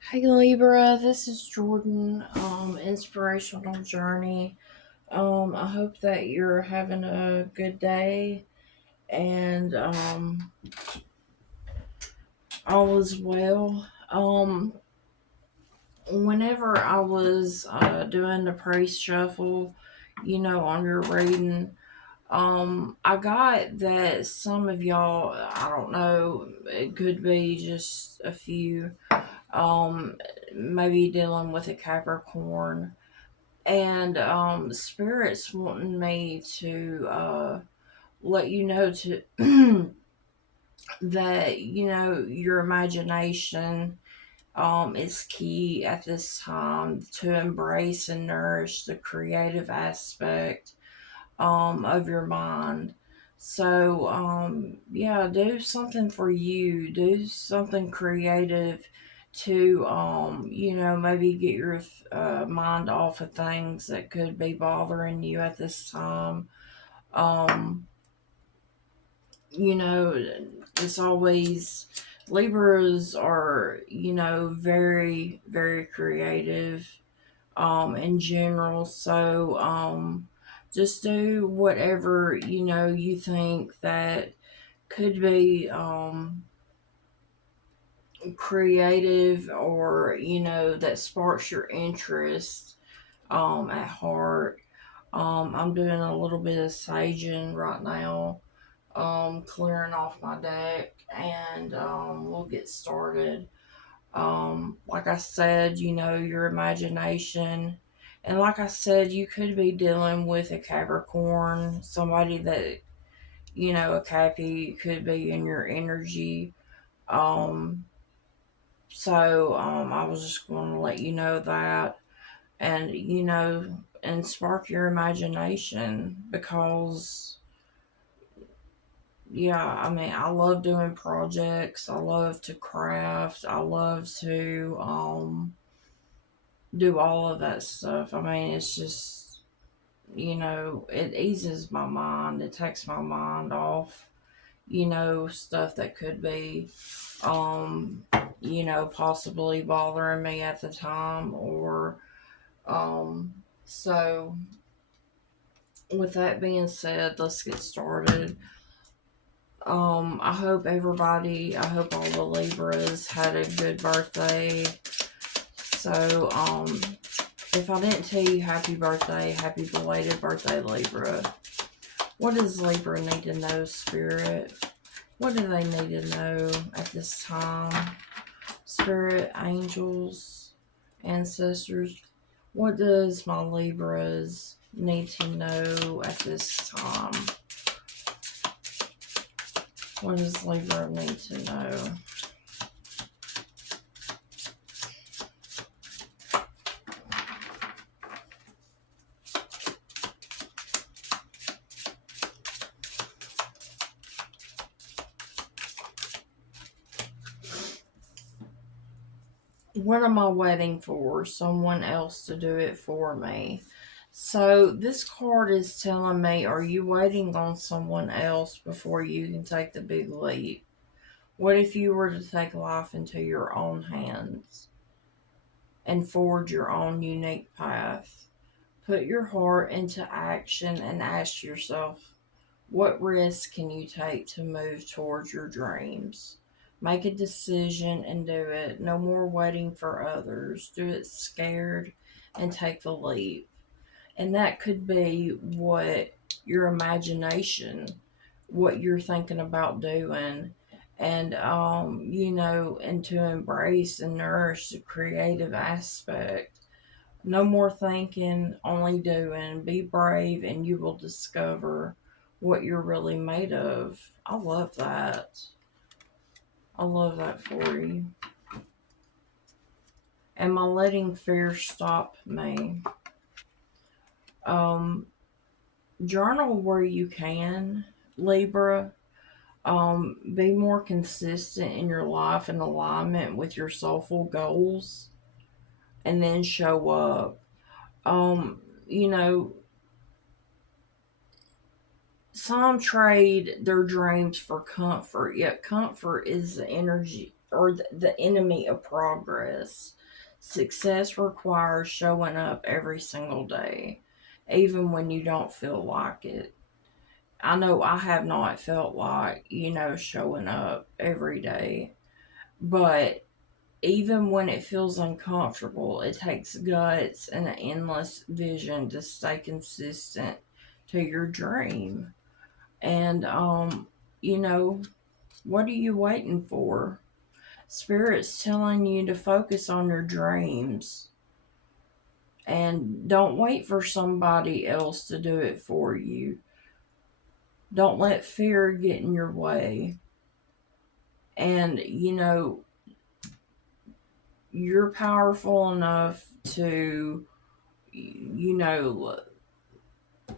Hey Libra, this is Jordan, Inspirational Journey. I hope that you're having a good day and all is well. Whenever I was doing the praise shuffle, on your reading, I got that some of y'all, I don't know, it could be just a few, um, maybe dealing with a Capricorn. And spirits wanting me to let you know to that your imagination is key at this time to embrace and nourish the creative aspect of your mind. So yeah, do something for you, do something creative to maybe get your mind off of things that could be bothering you at this time. um you know it's always, Libras are very very creative in general. So just do whatever you think that could be creative, or that sparks your interest at heart. I'm doing a little bit of saging right now, clearing off my deck, and we'll get started. Like I said, your imagination. And like I said, you could be dealing with a Capricorn, somebody that, a Cappy could be in your energy. Um, so I was just going to let you know that, and, and spark your imagination because, yeah, I mean, I love doing projects. I love to craft. I love to, do all of that stuff. I mean, it's just, it eases my mind. It takes my mind off, stuff that could be, um, possibly bothering me at the time. Or, so with that being said, let's get started. I hope all the Libras had a good birthday. So, if I didn't tell you happy birthday, happy belated birthday, Libra. What does Libra need to know, Spirit? What do they need to know at this time? Spirit, angels, ancestors. What does my Libras need to know at this time? What does Libra need to know? What am I waiting for? Someone else to do it for me. So this card is telling me, are you waiting on someone else before you can take the big leap? What if you were to take life into your own hands and forge your own unique path? Put your heart into action and ask yourself, what risk can you take to move towards your dreams? Make a decision and do it. No more waiting for others. Do it scared and take the leap. And that could be what your imagination, what you're thinking about doing. And, and to embrace and nourish the creative aspect. No more thinking, only doing. Be brave, and you will discover what you're really made of. I love that. I love that for you. Am I letting fear stop me? Um, Journal where you can, Libra. Be more consistent in your life in alignment with your soulful goals, and then show up. Um, you know, some trade their dreams for comfort, yet comfort is the energy. or the enemy of progress. Success requires showing up every single day, even when you don't feel like it. I know I have not felt like, showing up every day, but even when it feels uncomfortable, it takes guts and an endless vision to stay consistent to your dream. And, you know, what are you waiting for? Spirit's telling you to focus on your dreams and don't wait for somebody else to do it for you. Don't let fear get in your way. And, you're powerful enough to, you know,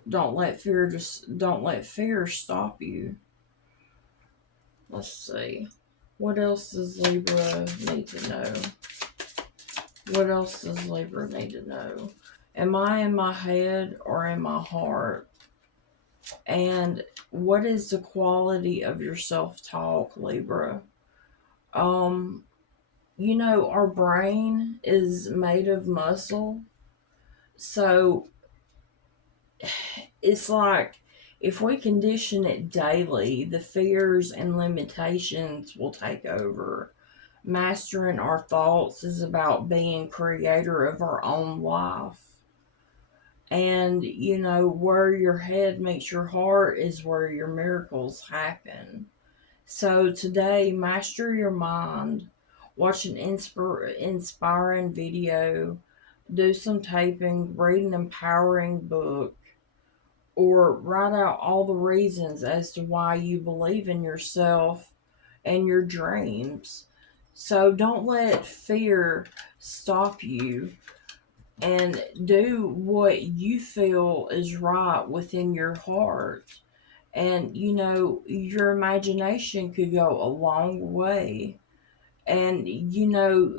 don't let fear stop you. Let's see. What else does Libra need to know? What else does Libra need to know? Am I in my head or in my heart? And what is the quality of your self-talk, Libra? Um, our brain is made of muscle. So it's like if we condition it daily, the fears and limitations will take over. Mastering our thoughts is about being creator of our own life. And, where your head meets your heart is where your miracles happen. So today, master your mind. Watch an inspiring video, do some taping, read an empowering book, or write out all the reasons as to why you believe in yourself and your dreams. So don't let fear stop you, and do what you feel is right within your heart. And your imagination could go a long way. And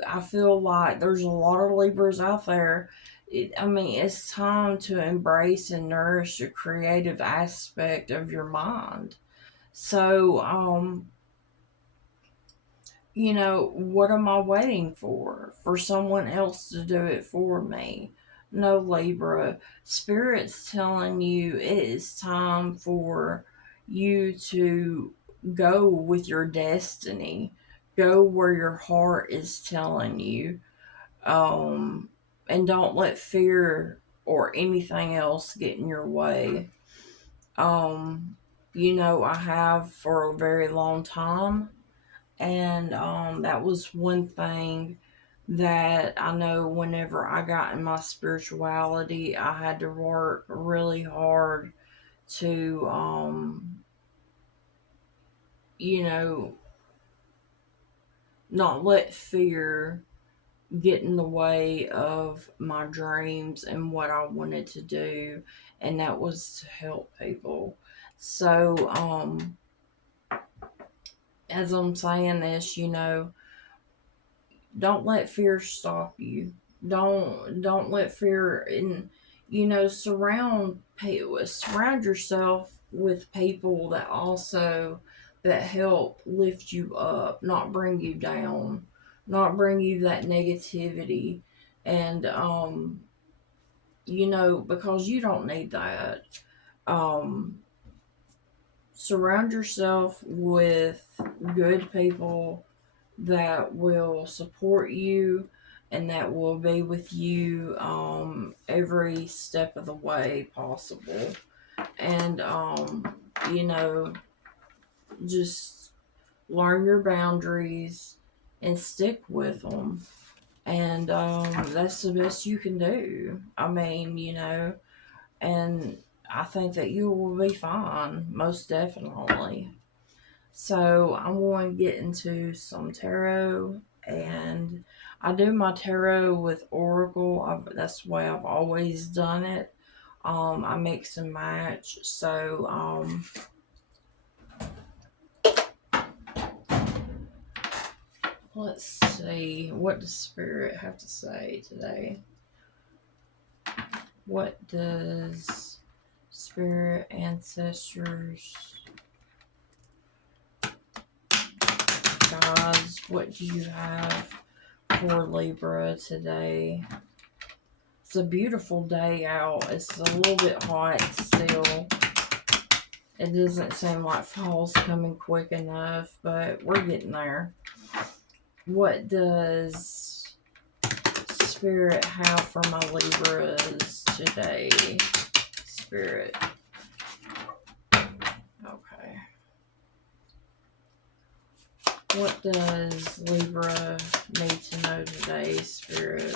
I feel like there's a lot of Libras out there. It's time to embrace and nourish the creative aspect of your mind. So, what am I waiting for? For someone else to do it for me? No, Libra. Spirit's telling you it is time for you to go with your destiny. Go where your heart is telling you. Um, and don't let fear or anything else get in your way. Um, I have for a very long time, and that was one thing that I know whenever I got in my spirituality, I had to work really hard to, you know, not let fear get in the way of my dreams and what I wanted to do, and that was to help people. So, as I'm saying this, don't let fear stop you. Don't let fear and surround yourself with people that also that help lift you up, not bring you down, not bring you that negativity. And because you don't need that. Um Surround yourself with good people that will support you and that will be with you every step of the way possible. And, you know, just learn your boundaries and stick with them. And that's the best you can do. And I think that you will be fine, most definitely. So I'm going to get into some tarot, and I do my tarot with Oracle. That's the way I've always done it. I mix and match. So let's see, what does Spirit have to say today? What does Spirit, Ancestors, Guides, What do you have for Libra today? It's a beautiful day out. It's a little bit hot still. It doesn't seem like fall's coming quick enough, but we're getting there. What does Spirit have for my Libras today? Spirit. Okay. What does Libra need to know today, Spirit?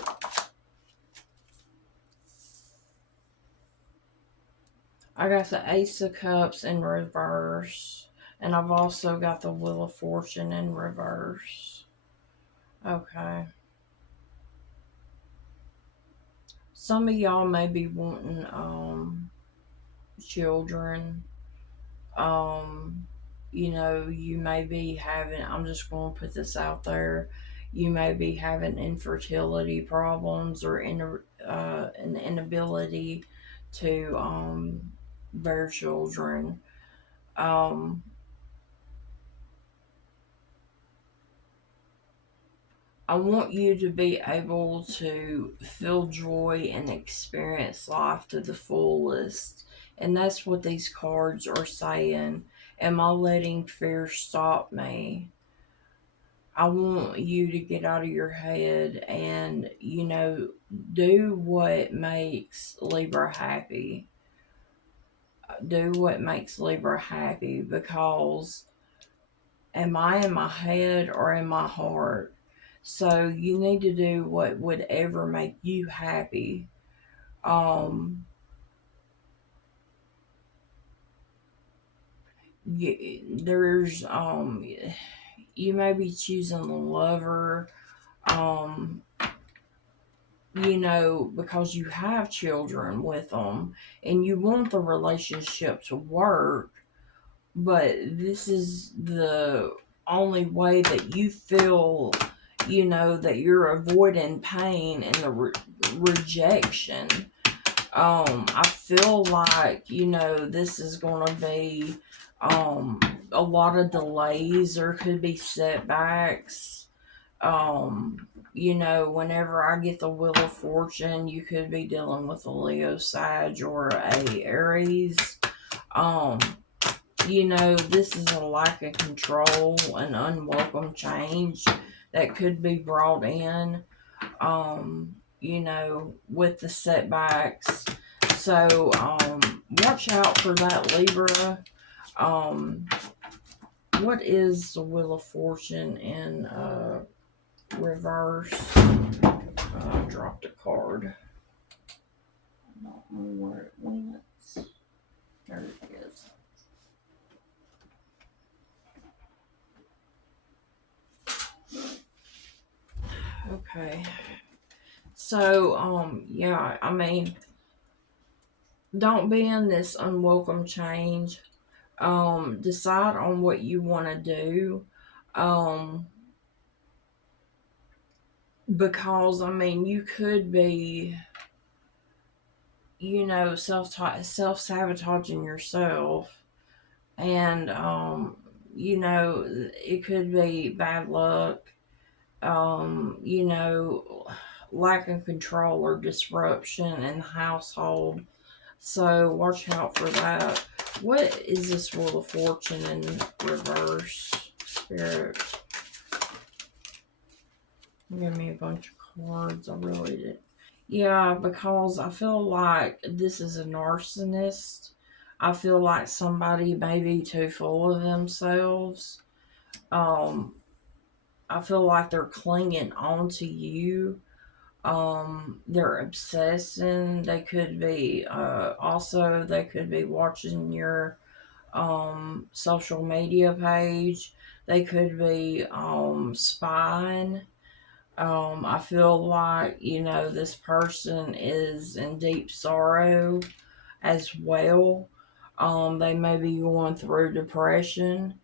I got the Ace of Cups in reverse. And I've also got the Wheel of Fortune in reverse. Okay. Some of y'all may be wanting children. You may be having, I'm just going to put this out there, you may be having infertility problems or an inability to bear children. I want you to be able to feel joy and experience life to the fullest. And that's what these cards are saying. Am I letting fear stop me? I want you to get out of your head and, do what makes Libra happy. Do what makes Libra happy, because am I in my head or in my heart? So you need to do what would ever make you happy. There's you may be choosing a lover, because you have children with them and you want the relationship to work, but this is the only way that you feel, that you're avoiding pain and the rejection. I feel like, this is going to be a lot of delays, or could be setbacks. Whenever I get the Wheel of Fortune, you could be dealing with a Leo, Sag, or a Aries. This is a lack of control, an unwelcome change that could be brought in, with the setbacks. So, watch out for that, Libra. What is the Wheel of Fortune in reverse? I dropped a card. I don't know where it went. There it is. Okay. So, yeah, I mean, don't be in this unwelcome change. Decide on what you want to do. Because, I mean, you could be, self-sabotaging yourself. And, it could be bad luck. Lack of control or disruption in the household. So watch out for that. What is this Wheel of Fortune in reverse, Spirit? Give me a bunch of cards. I really did. Yeah, because I feel like this is a narcissist. I feel like somebody may be too full of themselves. I feel like they're clinging on to you. They're obsessing. They could be, they could be watching your, social media page. They could be, spying. I feel like, this person is in deep sorrow as well. They may be going through depression.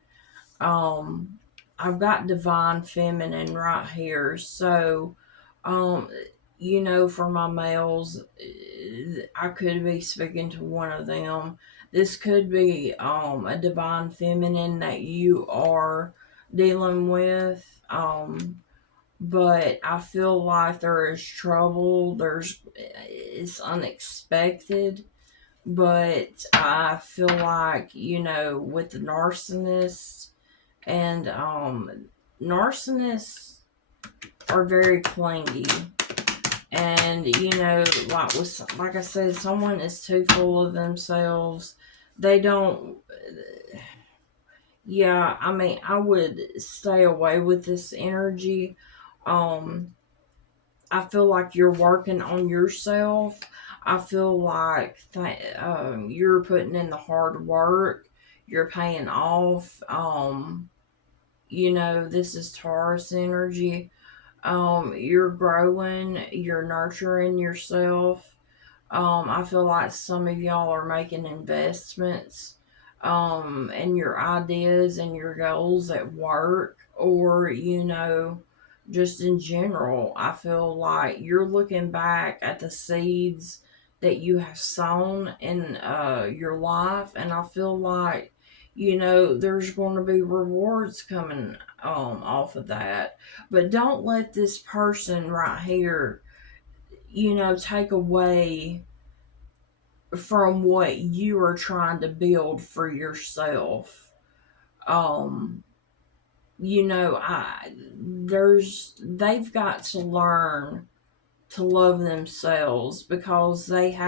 I've got divine feminine right here. So, um, for my males, I could be speaking to one of them. This could be a divine feminine that you are dealing with. But I feel like there is trouble. It's unexpected. But I feel like, with the narcissist and narcissists are very clingy. And like I said, someone is too full of themselves. They don't. Yeah, I mean, I would stay away with this energy. Um, I feel like you're working on yourself. I feel like you're putting in the hard work. You're paying off. This is Taurus energy. You're growing. You're nurturing yourself. I feel like some of y'all are making investments in your ideas and your goals at work, or, just in general. I feel like you're looking back at the seeds that you have sown in your life, and I feel like, there's going to be rewards coming off of that. But don't let this person right here, take away from what you are trying to build for yourself. Um, they've got to learn to love themselves, because they've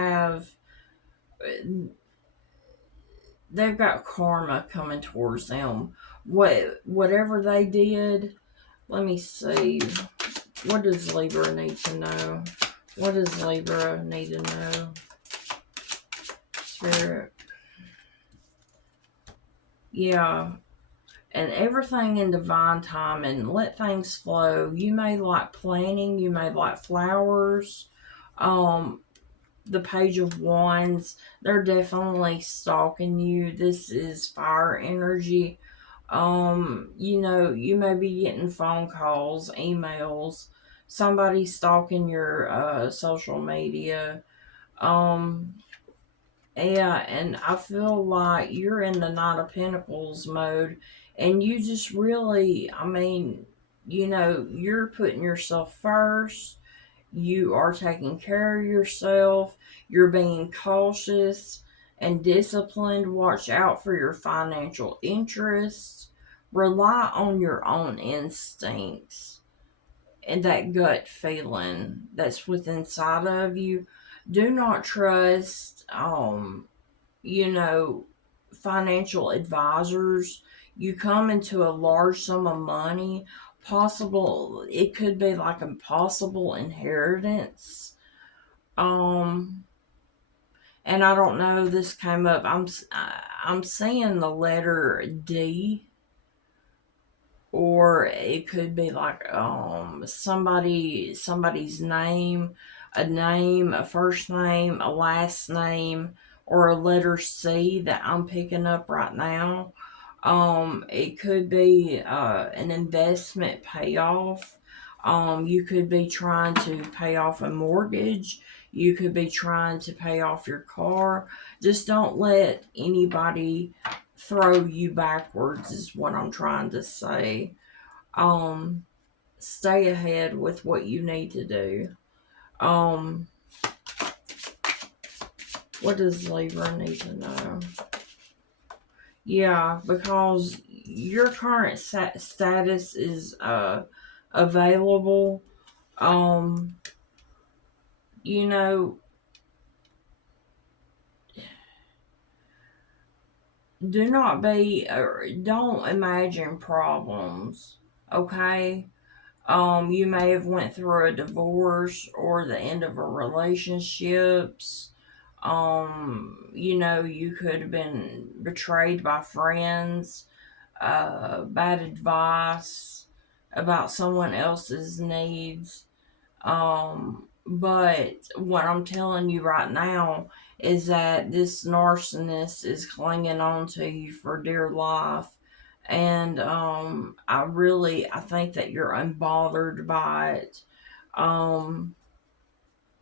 got karma coming towards them. Whatever they did, let me see. What does Libra need to know? What does Libra need to know? Spirit. Yeah. And everything in divine time, and let things flow. You may like planting, you may like flowers. Um, the Page of Wands, they're definitely stalking you. This is fire energy. You may be getting phone calls, emails, somebody stalking your social media. Um, yeah, and I feel like you're in the Knight of Pentacles mode, and you just really, I mean, you're putting yourself first. You are taking care of yourself. You're being cautious and disciplined. Watch out for your financial interests. Rely on your own instincts and that gut feeling that's within inside of you. Do not trust, you know, financial advisors. You come into a large sum of money, it could be like a possible inheritance. Um, and I don't know, this came up. I'm seeing the letter D, or it could be like somebody's name, a first name, a last name, or a letter C that I'm picking up right now. It could be an investment payoff. You could be trying to pay off a mortgage. You could be trying to pay off your car. Just don't let anybody throw you backwards, is what I'm trying to say. Um, Stay ahead with what you need to do. Um, what does Libra need to know? Yeah, because your current status is available. Um, you know, do not be, don't imagine problems. Okay. You may have went through a divorce or the end of a relationships. You could have been betrayed by friends, bad advice about someone else's needs. But what I'm telling you right now is that this narcissist is clinging on to you for dear life. And I think that you're unbothered by it. Um,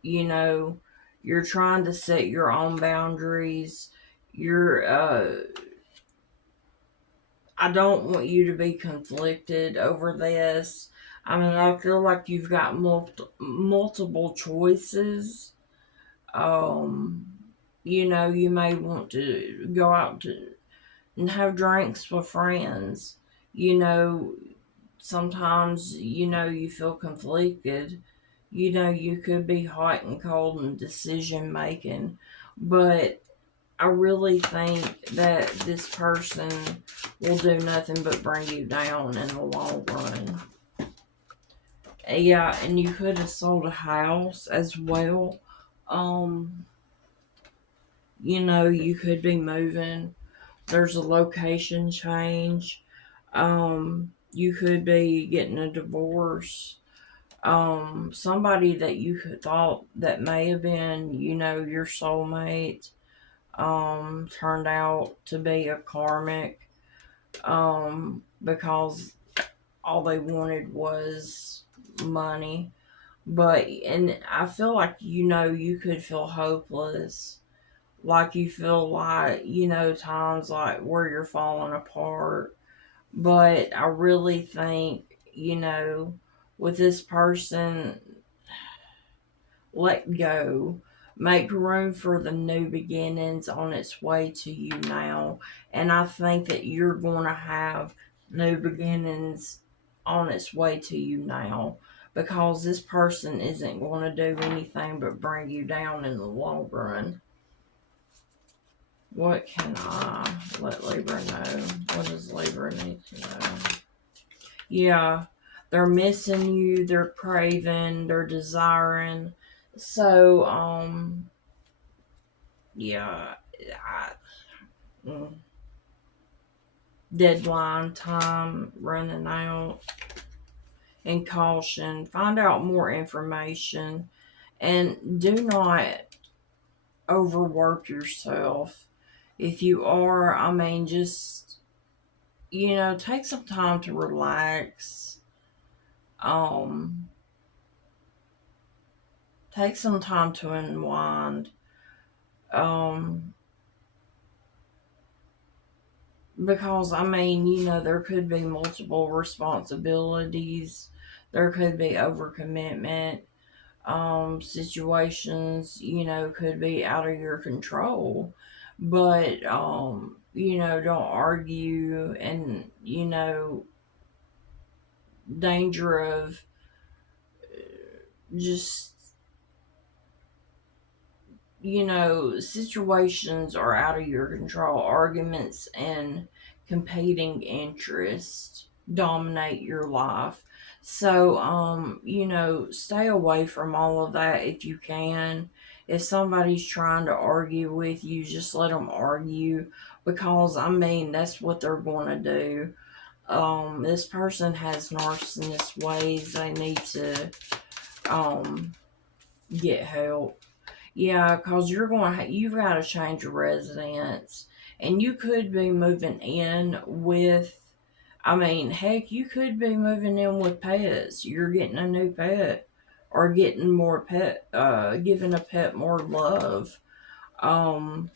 you know, you're trying to set your own boundaries. You're I don't want you to be conflicted over this. I mean, I feel like you've got multiple choices. Um, you may want to go out to and have drinks with friends. You know, sometimes, you feel conflicted. You could be hot and cold in decision making, but I really think that this person will do nothing but bring you down in the long run. Yeah, and you could have sold a house as well. Um, you could be moving. There's a location change. You could be getting a divorce. Somebody that you thought that may have been, your soulmate, turned out to be a karmic, because all they wanted was money. And I feel like, you could feel hopeless. Like you feel like, times like where you're falling apart. But I really think, with this person, let go. Make room for the new beginnings on its way to you now. And I think that you're going to have new beginnings on its way to you now, because this person isn't going to do anything but bring you down in the long run. What can I let Libra know? What does Libra need to know? Yeah, they're missing you, they're craving, they're desiring. So, yeah, I, mm, deadline time running out, and caution. Find out more information, and do not overwork yourself. If you are, I mean, just, take some time to relax. Um, take some time to unwind. Um, because I mean, there could be multiple responsibilities, there could be overcommitment, situations, could be out of your control. But don't argue, and danger of just, situations are out of your control. Arguments and competing interests dominate your life. So, stay away from all of that if you can. If somebody's trying to argue with you, just let them argue, because, I mean, that's what they're going to do. This person has narcissist ways. They need to, um, get help. Yeah, because you've got to change your residence. And you could be moving in with, I mean, heck, you could be moving in with pets. You're getting a new pet, or getting more giving a pet more love. Um,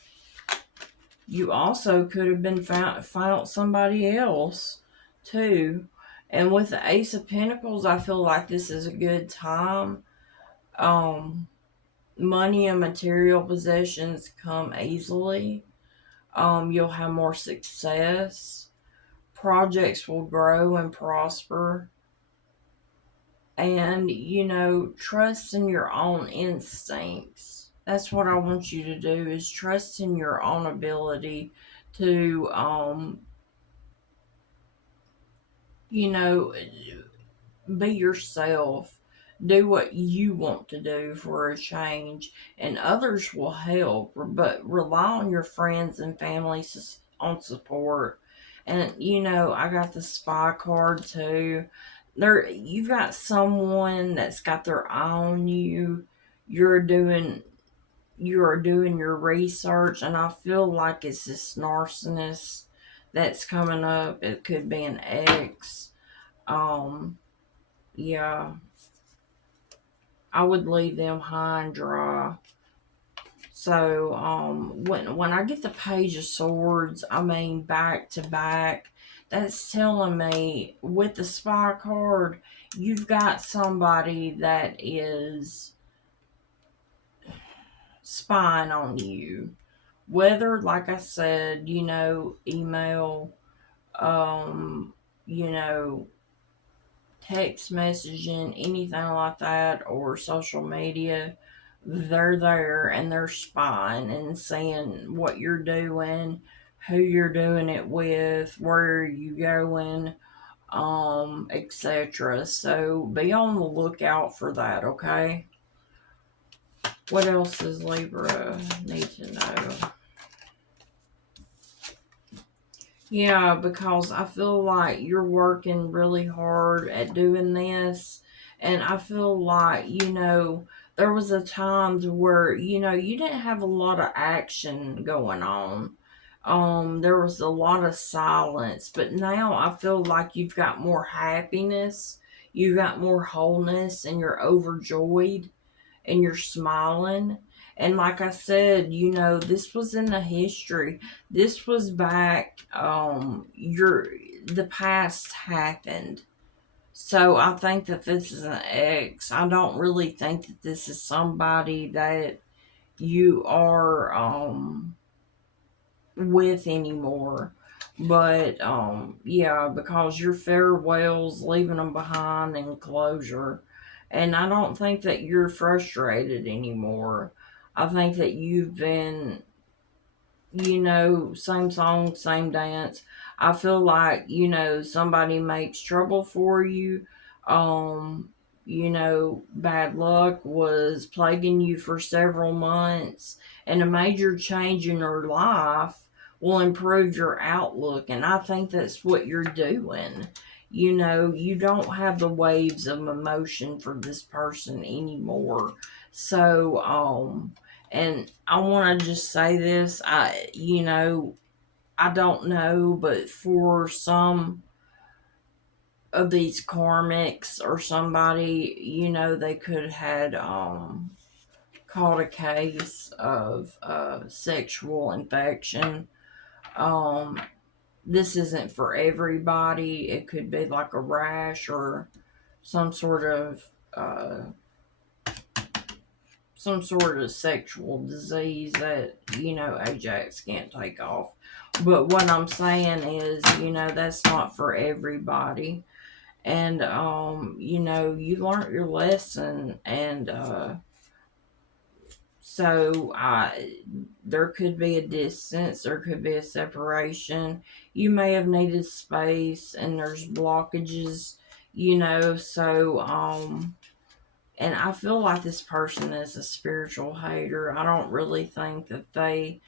you also could have been found somebody else too. And with the Ace of Pentacles, I feel like this is a good time. Um, Money and material possessions come easily. You'll have more success. Projects will grow and prosper. And, trust in your own instincts. That's what I want you to do, is trust in your own ability to, you know, be yourself. Do what you want to do for a change, and others will help. But rely on your friends and family on support. And I got the spy card too. You've got someone that's got their eye on you. You're doing you're doing your research, and I feel like it's this narcissist that's coming up. It could be an ex. Um, yeah, I would leave them high and dry. So when I get the Page of Swords, I mean back to back, That's telling me with the spy card, you've got somebody that is spying on you. Whether, like I said, email, um, you know, text messaging, anything like that, or social media, they're there and they're spying and seeing what you're doing, who you're doing it with, where you going, etc. So be on the lookout for that, okay? What else does Libra need to know? Yeah, because I feel like you're working really hard at doing this. And I feel like, there was a time to where, you didn't have a lot of action going on. There was a lot of silence, but now I feel like you've got more happiness, you've got more wholeness, and you're overjoyed and you're smiling. And like I said, this was in the history. This was back, the past happened. So I think that this is an ex. I don't really think that this is somebody that you are with anymore. But yeah, because your farewells, leaving them behind in closure. And I don't think that you're frustrated anymore. I think that you've been, same song, same dance. I feel like, somebody makes trouble for you. Bad luck was plaguing you for several months, and a major change in your life will improve your outlook. And I think that's what you're doing. You don't have the waves of emotion for this person anymore. So, and I want to just say this, I don't know, but for some of these karmics or somebody, they could have had caught a case of sexual infection. Um, this isn't for everybody. It could be like a rash or some sort of uh, sexual disease that, Ajax can't take off. But what I'm saying is, that's not for everybody. And, you learned your lesson. And, so there could be a distance, there could be a separation. You may have needed space and there's blockages, so, and I feel like this person is a spiritual hater. I don't really think that they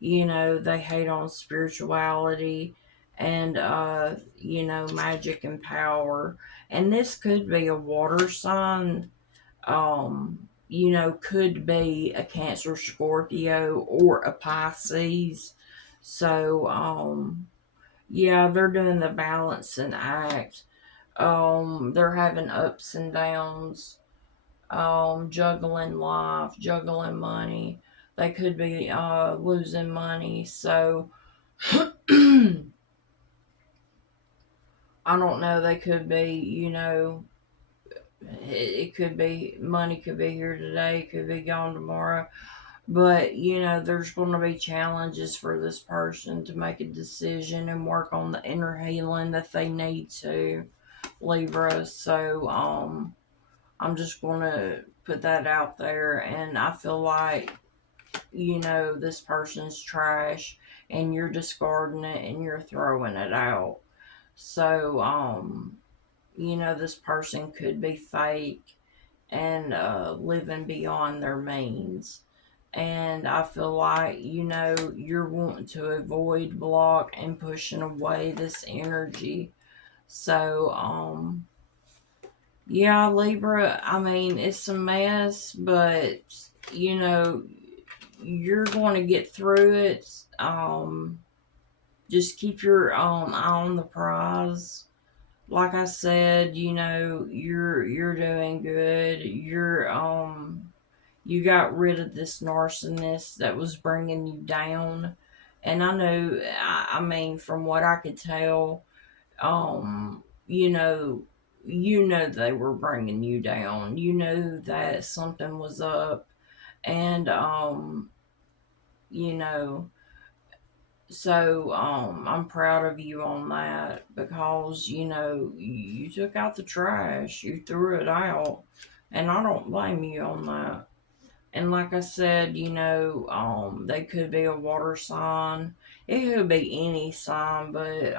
hate on spirituality and, magic and power. And this could be a water sign, could be a Cancer, Scorpio, or a Pisces. So, yeah, they're doing the balancing act. They're having ups and downs, juggling life, juggling money. They could be losing money. So I don't know. They could be, it could be money could be here today, could be gone tomorrow. But there's going to be challenges for this person to make a decision and work on the inner healing that they need to, Libra. So I'm just going to put that out there. And I feel like, this person's trash and you're discarding it and you're throwing it out. So, this person could be fake and living beyond their means. And I feel like, you're wanting to avoid, block, and pushing away this energy. So, yeah, Libra, I mean, it's a mess, but, you know, you're going to get through it. Just keep your eye on the prize. Like I said, you're doing good. You got rid of this narcissist that was bringing you down. And I know, I mean, from what I could tell, you know, you know they were bringing you down. You know that something was up, and you know, so I'm proud of you on that because you took out the trash, you threw it out, and I don't blame you on that. And like I said, they could be a water sign. It could be any sign, but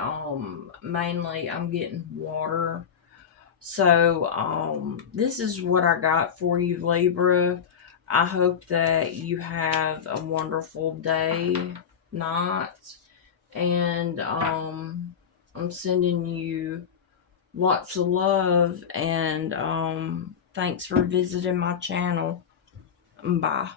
mainly I'm getting water. So this is what I got for you, Libra. I hope that you have a wonderful day, night, and I'm sending you lots of love and thanks for visiting my channel. Bye.